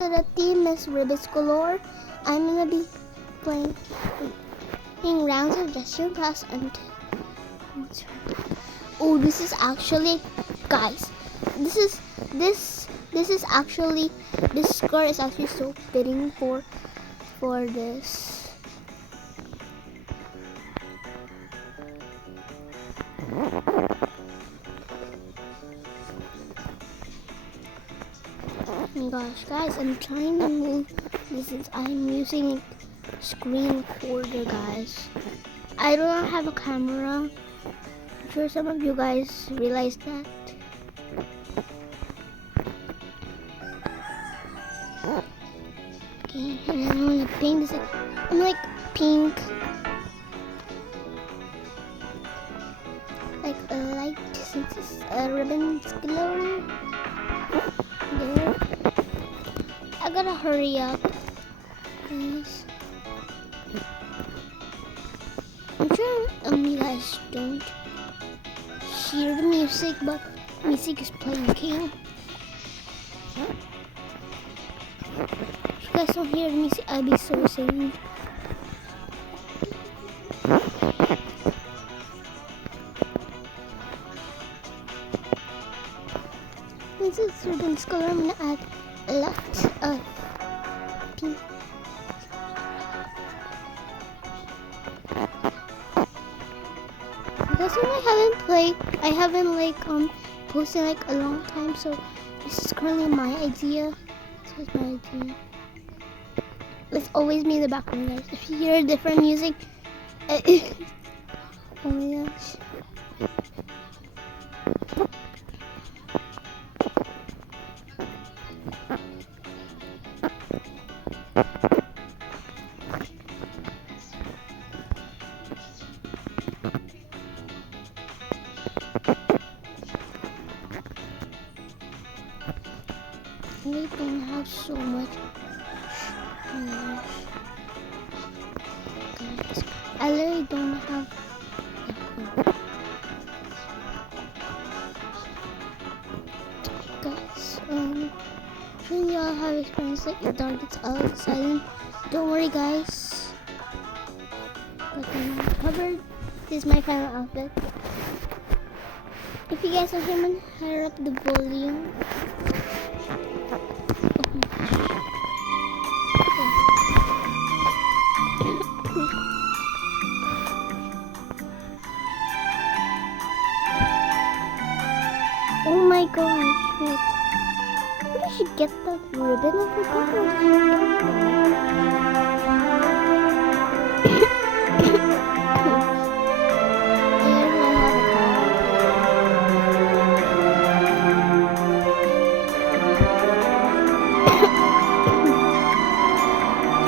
The team is Ribbits Galore. I'm gonna be playing rounds of Gesture Pass and oh, this is actually, guys, this is actually, this score is actually so fitting for this. Oh my gosh, guys, I'm trying to move this since I'm using screen recorder, guys. I do not have a camera. I'm sure some of you guys realize that. Okay, and then I'm gonna paint this. I'm like pink, like a light, since it's a ribbon glory. There. I gotta hurry up, guys. I'm sure you guys don't hear the music, but music is playing, okay? If you guys don't hear the music, I'll be so sad. This is ribbon's color. I'm gonna add a lot of pink. Because I haven't posted like a long time, so this is currently my idea. This is my idea. It's always me in the background, guys. If you hear different music, oh my gosh. I don't have so much. Guys, I literally don't have. Guys, sure y'all have experienced like your targets all of a sudden. Don't worry, guys. But I'm covered. This is my final outfit. If you guys are human, higher up the volume. Oh my gosh, wait. Where did you get that ribbon? I forgot where did you get that.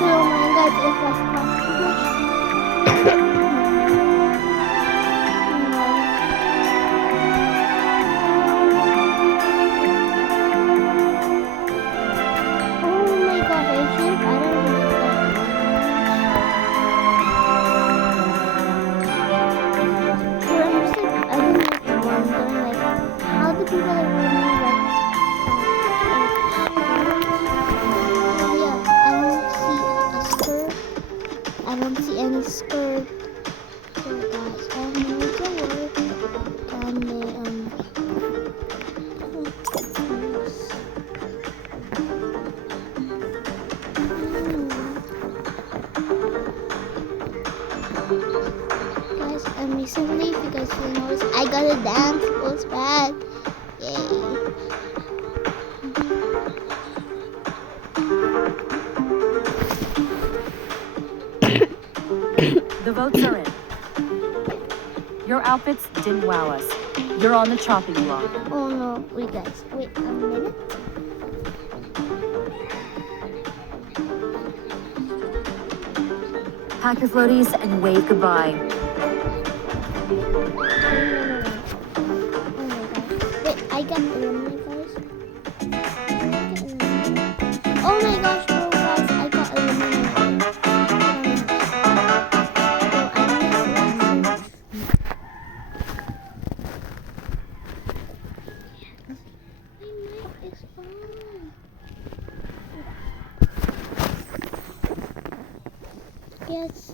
Oh my god, if I stop too much. I don't see any skirt. So guys, I'm going to work on the guys, recently, if you guys didn't notice, I got a dance post bag. Yay. The votes are in. Your outfits didn't wow us. You're on the chopping block. Oh no, wait guys, wait a minute. Pack your floaties and wave goodbye. Oh my gosh. Wait, I got eliminated, guys. Oh my gosh, bro, guys, I got eliminated. My mic is on. Yes.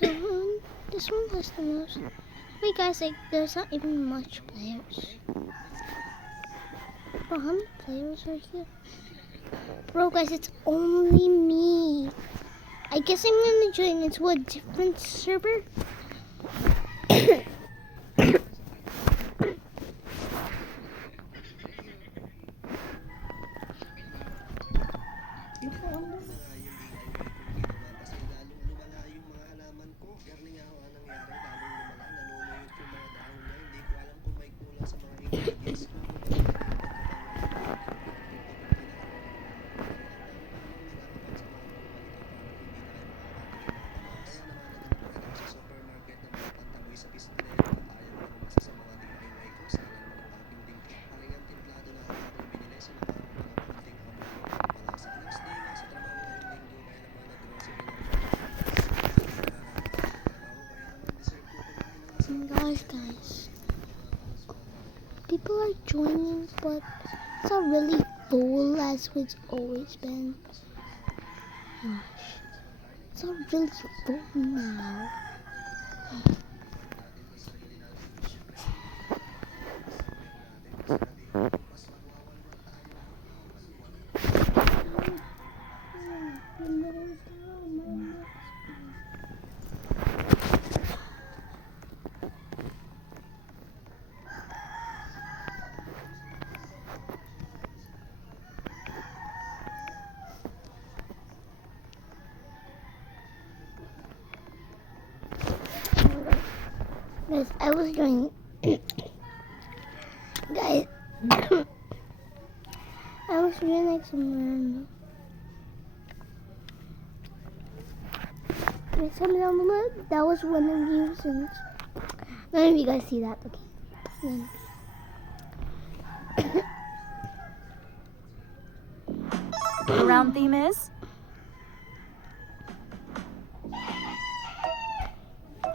So this one has the most. Wait, guys, like there's not even much players. Bro, how many players are here? Bro, guys, it's only me. I guess I'm gonna join into a different server. Guys, people are joining, but it's not really full as it's always been. Gosh, it's not really full now. Guys, I was joining. Guys, I was doing like some random. Wait, tell me down below. That was one of you since none of you guys see that, okay? The round theme is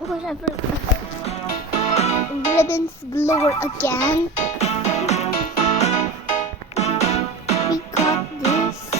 Oh gosh, I forgot. Ribbons lower again. We got this.